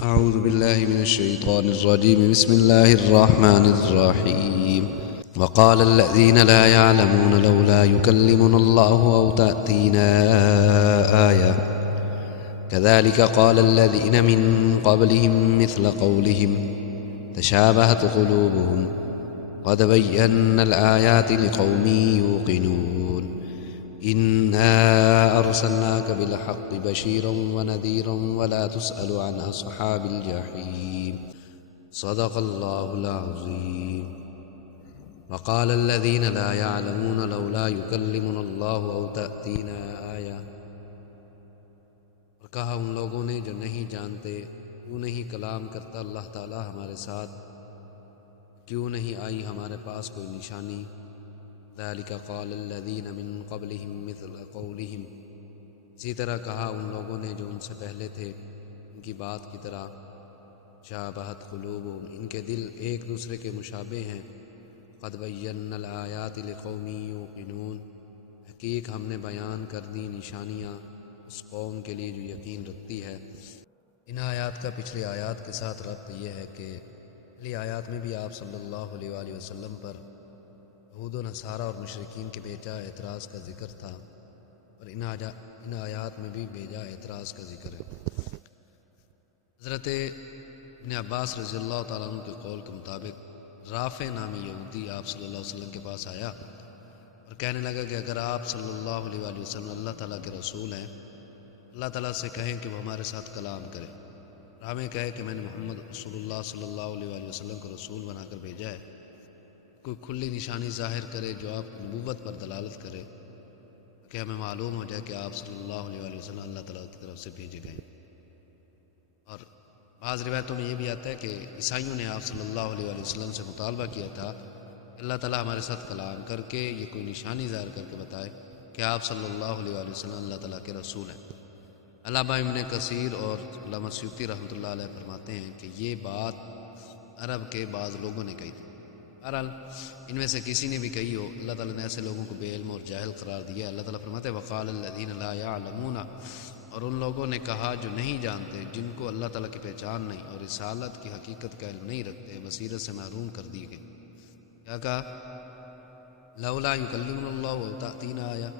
أعوذ بالله من الشيطان الرجيم. بسم الله الرحمن الرحيم. وقال الذين لا يعلمون لولا يكلمنا الله أو تأتينا آية كذلك قال الذين من قبلهم مثل قولهم تشابهت قلوبهم قد بينا الآيات لقوم يوقنون إنا أرسلناك بالحق بشيرا ونذيرا ولا تسأل عن أصحاب الجحيم. صدق الله العظيم. وقال الذين لا يعلمون لولا يكلمنا الله أو تأتينا آية. اور کہا ان لوگوں نے جو نہیں جانتے کیوں نہیں کلام کرتا اللہ تعالی ہمارے ساتھ، کیوں نہیں آئی ہمارے پاس کوئی نشانی. ذالک قال الذین من قبلہم مثل قولہم، اسی طرح کہا ان لوگوں نے جو ان سے پہلے تھے ان کی بات کی طرح. شابہت قلوبہم، ان کے دل ایک دوسرے کے مشابہ ہیں. قد بینا الآیات لقوم یوقنون، حقیق ہم نے بیان کر دی نشانیاں اس قوم کے لیے جو یقین رکھتی ہے. ان آیات کا پچھلی آیات کے ساتھ ربط یہ ہے کہ پچھلی آیات میں بھی آپ صلی اللہ علیہ وآلہ وسلم پر یہود و نصارہ اور مشرکین کے بیجا اعتراض کا ذکر تھا، اور ان آیات میں بھی بیجا اعتراض کا ذکر ہے. حضرت ابن عباس رضی اللہ تعالیٰ عنہ کے قول کے مطابق رافع نامی یہودی آپ صلی اللہ علیہ وسلم کے پاس آیا اور کہنے لگا کہ اگر آپ صلی اللہ علیہ وآلہ وسلم اللہ تعالیٰ کے رسول ہیں، اللہ تعالیٰ سے کہیں کہ وہ ہمارے ساتھ کلام کرے، اور ہمیں کہے کہ میں نے محمد رسول اللہ صلی اللہ علیہ وآلہ وسلم کو رسول بنا کر بھیجا ہے، کوئی کھلی نشانی ظاہر کرے جو آپ کی نبوت پر دلالت کرے کہ ہمیں معلوم ہو جائے کہ آپ صلی اللہ علیہ وآلہ وسلم اللہ تعالیٰ کی طرف سے بھیجے گئے. اور بعض روایتوں میں یہ بھی آتا ہے کہ عیسائیوں نے آپ صلی اللہ علیہ وآلہ وسلم سے مطالبہ کیا تھا کہ اللہ تعالیٰ ہمارے ساتھ کلام کر کے یہ کوئی نشانی ظاہر کر کے بتائے کہ آپ صلی اللہ علیہ وآلہ وسلم اللہ تعالیٰ کے رسول ہیں. علامہ ابن کثیر اور علامہ سیوطی رحمۃ اللہ علیہ فرماتے ہیں کہ یہ بات عرب کے بعض لوگوں نے کہی تھی. بہرحال ان میں سے کسی نے بھی کہی ہو، اللہ تعالیٰ نے ایسے لوگوں کو بے علم اور جاہل قرار دیا. اللہ تعالیٰ فرماتے ہیں وقال الذین لا یعلمون، اور ان لوگوں نے کہا جو نہیں جانتے، جن کو اللہ تعالیٰ کی پہچان نہیں اور رسالت کی حقیقت کا علم نہیں رکھتے، بصیرت سے محروم کر دیے گئے. کیا کہا؟ لولا یکلمنا اللہ و تأتینا آیہ،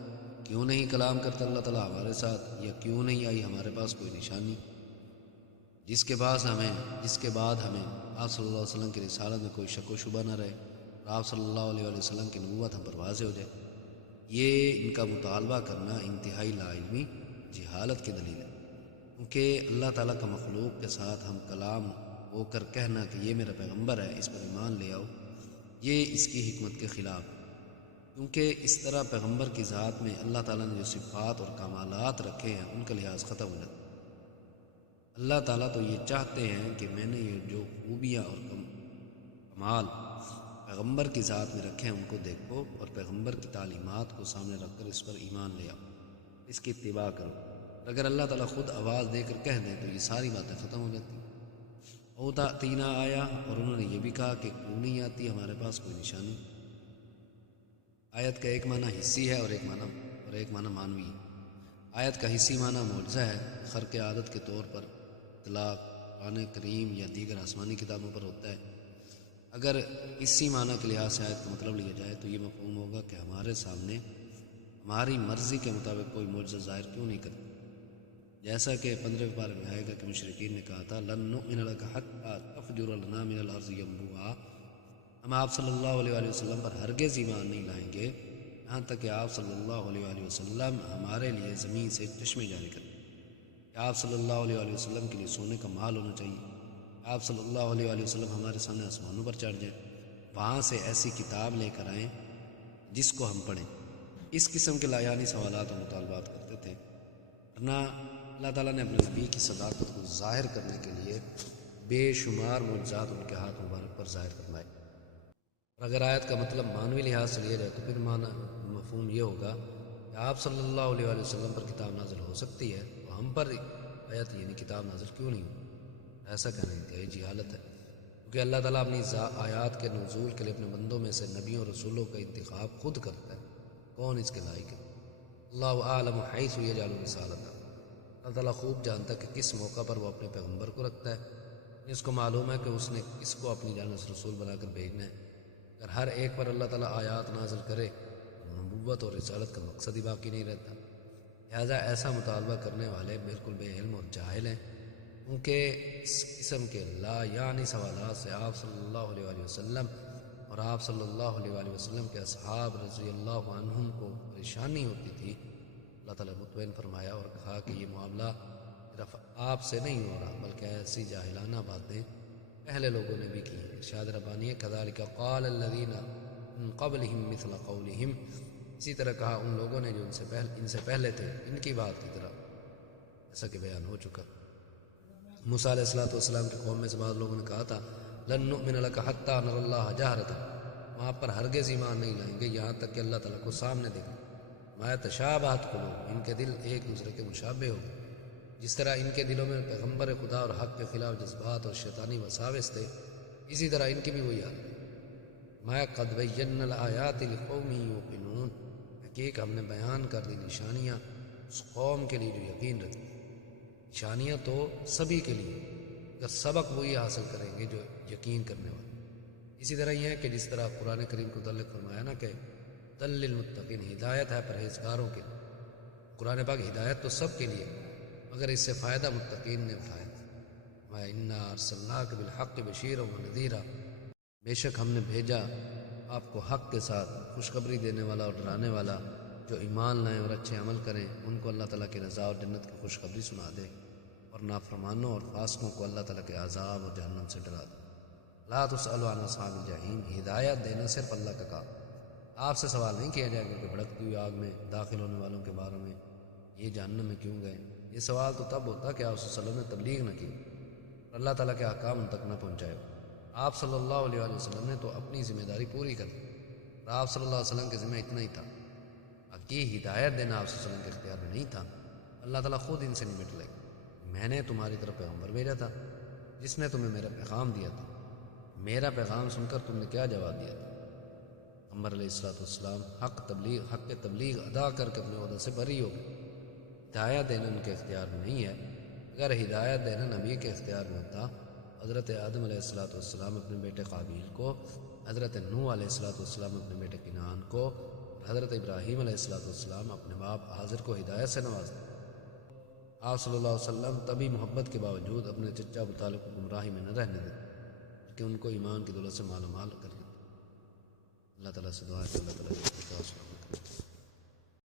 کیوں نہیں کلام کرتا اللہ تعالیٰ ہمارے ساتھ، یا کیوں نہیں آئی ہمارے پاس کوئی نشانی جس کے بعد ہمیں آپ صلی اللہ علیہ وسلم کی رسالت میں کوئی شک و شبہ نہ رہے اور آپ صلی اللہ علیہ وسلم کی نبوت ہم پر واضح ہو جائے. یہ ان کا مطالبہ کرنا انتہائی لا علمی جہالت کی دلیل ہے، کیونکہ اللہ تعالیٰ کا مخلوق کے ساتھ ہم کلام ہو کر کہنا کہ یہ میرا پیغمبر ہے، اس پر ایمان لے آؤ، یہ اس کی حکمت کے خلاف ہے. کیونکہ اس طرح پیغمبر کی ذات میں اللہ تعالیٰ نے جو صفات اور کمالات رکھے ہیں ان کا لحاظ ختم ہو جاتا ہے. اللہ تعالیٰ تو یہ چاہتے ہیں کہ میں نے یہ جو خوبیاں اور کمال پیغمبر کی ذات میں رکھے ہیں ان کو دیکھو اور پیغمبر کی تعلیمات کو سامنے رکھ کر اس پر ایمان لے آؤ، اس کی اتباع کرو. اور اگر اللہ تعالیٰ خود آواز دے کر کہہ دیں تو یہ ساری باتیں ختم ہو جاتی ہیں. او تأتینا آیا، اور انہوں نے یہ بھی کہا کہ کیوں نہیں آتی ہمارے پاس کوئی نشانی. آیت کا ایک معنی حصی ہے اور ایک معنی معنوی ہے. آیت کا حصی معنی معجزہ ہے، خرق عادت کے طور پر اطلاق قرآن کریم یا دیگر آسمانی کتابوں پر ہوتا ہے. اگر اسی معنی کے لحاظ سے آیت کا مطلب لیا جائے تو یہ مفہوم ہوگا کہ ہمارے سامنے ہماری مرضی کے مطابق کوئی معجزہ ظاہر کیوں نہیں کرتا، جیسا کہ 15ویں پارے میں آئے گا کہ مشرکین نے کہا تھا لن نؤمن لک حتی تفجر لنا من الارض ینبوعا، ہم آپ صلی اللہ علیہ وآلہ وسلم پر ہرگز ایمان نہیں لائیں گے یہاں تک کہ آپ صلی اللہ علیہ وآلہ وسلم ہمارے لیے زمین سے چشمے جاری کریں، کہ آپ صلی اللہ علیہ وآلہ وسلم کے لیے سونے کا مال ہونا چاہیے، آپ صلی اللہ علیہ وآلہ وسلم ہمارے سامنے آسمانوں پر چڑھ جائیں، وہاں سے ایسی کتاب لے کر آئیں جس کو ہم پڑھیں. اس قسم کے لایانی سوالات اور مطالبات کرتے تھے، ورنہ اللہ تعالیٰ نے اپنے نبی کی صداقت کو ظاہر کرنے کے لیے بے شمار معجزات ان کے ہاتھ مبارک پر ظاہر فرمائے. اور اگر آیت کا مطلب معنوی لحاظ سے لیا جائے تو پھر مفہوم یہ ہوگا کہ آپ صلی اللہ علیہ وآلہ وسلم پر کتاب نازل ہو سکتی ہے تو ہم پر آیت یعنی کتاب نازل کیوں نہیں ہو؟ ایسا کہنا انتہائی جہالت ہے، کیونکہ اللہ تعالیٰ اپنی آیات کے نزول کے لیے اپنے بندوں میں سے نبیوں اور رسولوں کا انتخاب خود کرتا ہے، کون اس کے لائق ہے. اللہ اعلم حیث یجعل رسالتہ، اللہ تعالیٰ خوب جانتا ہے کہ کس موقع پر وہ اپنے پیغمبر کو رکھتا ہے، اس کو معلوم ہے کہ اس نے کس کو اپنی جانب سے رسول بنا کر بھیجنا ہے۔ اگر ہر ایک پر اللہ تعالیٰ آیات نازل کرے تو نبوت اور رسالت کا مقصد ہی باقی نہیں رہتا۔ لہٰذا ایسا مطالبہ کرنے والے بالکل بے علم اور جاہل ہیں، کیونکہ اس قسم کے لا یعنی سوالات سے آپ صلی اللہ علیہ وآلہ وسلم اور آپ صلی اللہ علیہ وآلہ وسلم کے اصحاب رضی اللہ عنہم کو پریشانی ہوتی تھی۔ اللہ تعالیٰ مطمئن فرمایا اور کہا کہ یہ معاملہ صرف آپ سے نہیں ہو رہا، بلکہ ایسی جاہلانہ باتیں پہلے لوگوں نے بھی کی ہیں۔ ارشاد ربانی ہے کذالک قال الذین من قبلہم مثل قولہم، اسی طرح کہا ان لوگوں نے جو ان سے پہلے تھے ان کی بات کی طرح، ایسا کہ بیان ہو چکا۔ موسیٰ علیہ السلام کی قوم میں سے بعض لوگوں نے کہا تھا لن نؤمن لک حتی نری اللہ جہرۃ، وہاں پر ہرگز ایمان نہیں لائیں گے یہاں تک کہ اللہ تعالیٰ کو سامنے دیکھیں۔ ما تشابہت قلوب، ان کے دل ایک دوسرے کے مشابہ ہو گئے۔ جس طرح ان کے دلوں میں پیغمبر خدا اور حق کے خلاف جذبات اور شیطانی وساوس تھے، اسی طرح ان کی بھی وہی حالت ہے۔ ما قد بینا الآیات لقوم یوقنون، حقیق ہم نے بیان کر دی نشانیاں اس قوم کے لیے جو یقین رکھتی ہے۔ نشانیاں تو سبھی کے لیے، اگر سبق وہی حاصل کریں گے جو یقین کرنے والے۔ اسی طرح یہ ہے کہ جس طرح قرآن کریم کو متعلق فرمایا نا کہ دل للمتقین، ہدایت ہے پرہیزگاروں کے لیے۔ قرآن پاک ہدایت تو سب کے لیے، مگر اس سے فائدہ متقین نے اٹھایا۔ وَإِنَّا أَرْسَلْنَاكَ بِالْحَقِّ بَشِيرًا وَنَذِيرًا، بے شک ہم نے بھیجا آپ کو حق کے ساتھ خوشخبری دینے والا اور ڈرانے والا، جو ایمان لائیں اور اچھے عمل کریں ان کو اللہ تعالیٰ کی رضا اور جنت کی خوشخبری سنا دے، اور نافرمانوں اور فاسقوں کو اللہ تعالیٰ کے عذاب اور جہنم سے ڈرا دے۔ لا تسأل عن اصحاب الجحیم، ہدایت دینا صرف اللہ کا کام، آپ سے سوال نہیں کیا جائے گا کہ بھڑکتی ہوئی آگ میں داخل ہونے والوں کے بارے میں یہ جہنم میں کیوں گئے۔ یہ سوال تو تب ہوتا کہ آپ صلی اللہ علیہ وسلم نے تبلیغ نہ کی اور اللہ تعالیٰ کے احکام ان تک نہ پہنچائے۔ آپ صلی اللہ علیہ وآلہ وسلم نے تو اپنی ذمہ داری پوری کر دی، اور آپ صلی اللہ علیہ وسلم کے ذمہ اتنا ہی تھا۔ باقی ہدایت دینا آپ صلی اللہ علیہ وسلم کے اختیار میں نہیں تھا، اللہ تعالیٰ خود ان سے نمٹ لے۔ میں نے تمہاری طرف پیغمبر بھیجا تھا جس نے تمہیں میرا پیغام دیا تھا، میرا پیغام سن کر تم نے کیا جواب دیا تھا؟ پیغمبر علیہ السلام حق تبلیغ ادا کر کے اپنے عہدے سے بری ہو گئے۔ ہدایت دینا ان کے اختیار میں نہیں ہے، اگر ہدایت دینا نبی کے اختیار میں ہوتا، حضرت آدم علیہ السلام اپنے بیٹے قابیل کو، حضرت نوح علیہ السلام اپنے بیٹے کنعان کو، اور حضرت ابراہیم علیہ السلام اپنے باپ آزر کو ہدایت سے نوازتے۔ آپ صلی اللہ علیہ وسلم تبھی محبت کے باوجود اپنے چچا ابو طالب کو گمراہی میں نہ رہنے دیتے کہ ان کو ایمان کی دولت سے مال و مال کر دیتے۔ اللہ تعالیٰ سے دعا ہے کہ اللہ تعالیٰ